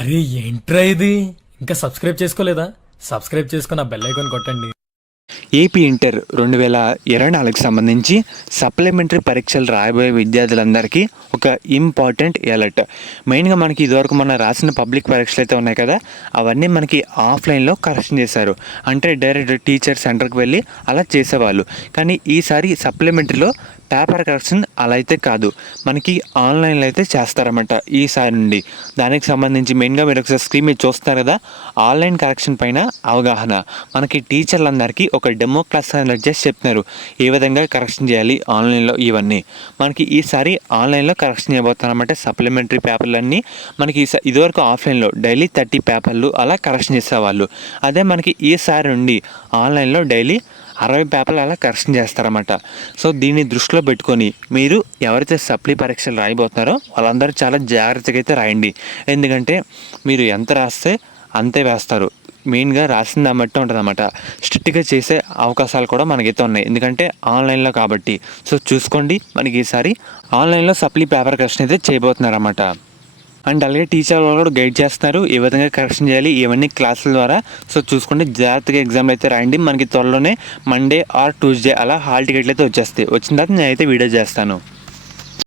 అరే ఏంట్రా ఇది? ఇంకా సబ్స్క్రైబ్ చేసుకోలేదా? సబ్స్క్రైబ్ చేసుకుని ఆ బెల్ ఐకాన్ కొట్టండి. ఏపీ ఇంటర్ 2024కి సంబంధించి సప్లిమెంటరీ పరీక్షలు రాయబోయే విద్యార్థులందరికీ ఒక ఇంపార్టెంట్ అలర్ట్. మెయిన్గా మనకి ఇదివరకు మన రాసిన పబ్లిక్ పరీక్షలు అయితే ఉన్నాయి కదా, అవన్నీ మనకి ఆఫ్లైన్లో కరెక్షన్ చేశారు. అంటే డైరెక్ట్ టీచర్ సెంటర్కి వెళ్ళి అలా చేసేవాళ్ళు. కానీ ఈసారి సప్లిమెంటరీలో పేపర్ కరెక్షన్ అలా అయితే కాదు, మనకి ఆన్లైన్లో అయితే చేస్తారన్నమాట ఈసారి నుండి. దానికి సంబంధించి మెయిన్గా మీరు ఒకసారి స్క్రీన్ మీద చూస్తారు కదా, ఆన్లైన్ కరెక్షన్ పైన అవగాహన. మనకి టీచర్లందరికీ ఒక డెమో క్లాస్ అనేది చేసి చెప్తున్నారు ఏ విధంగా కరెక్షన్ చేయాలి ఆన్లైన్లో. ఇవన్నీ మనకి ఈసారి ఆన్లైన్లో కరెక్షన్ చేయబోతున్నారన్నమాట. సప్లిమెంటరీ పేపర్లన్నీ మనకి ఇదివరకు ఆఫ్లైన్లో డైలీ 30 పేపర్లు అలా కరెక్షన్ చేసేవాళ్ళు. అదే మనకి ఈసారి నుండి ఆన్లైన్లో డైలీ 60 పేపర్లు అలా కరెక్షన్ చేస్తారన్నమాట. సో దీన్ని దృష్టిలో పెట్టుకొని మీరు ఎవరైతే సప్లీ పరీక్షలు రాయబోతున్నారో వాళ్ళందరూ చాలా జాగ్రత్తగా అయితే రాయండి. ఎందుకంటే మీరు ఎంత రాస్తే అంతే వేస్తారు. మెయిన్గా రాసిన దాన్ని బట్టి ఉంటుంది అన్నమాట. స్ట్రిక్ట్గా చేసే అవకాశాలు కూడా మనకైతే ఉన్నాయి, ఎందుకంటే ఆన్లైన్లో కాబట్టి. సో చూసుకోండి, మనకి ఈసారి ఆన్లైన్లో సప్లీ పేపర్ కరెక్షన్ అయితే చేయబోతున్నారన్నమాట. అండ్ అలాగే టీచర్ వాళ్ళు కూడా గైడ్ చేస్తున్నారు ఏ విధంగా కరెక్షన్ చేయాలి ఇవన్నీ క్లాసుల ద్వారా. సో చూసుకోండి, జాగ్రత్తగా ఎగ్జామ్లు అయితే రాయండి. మనకి త్వరలోనే మండే ఆర్ ట్యూస్డే అలా హాల్ టికెట్లు అయితే వచ్చేస్తాయి. వచ్చిన తర్వాత నేనైతే వీడియో చేస్తాను.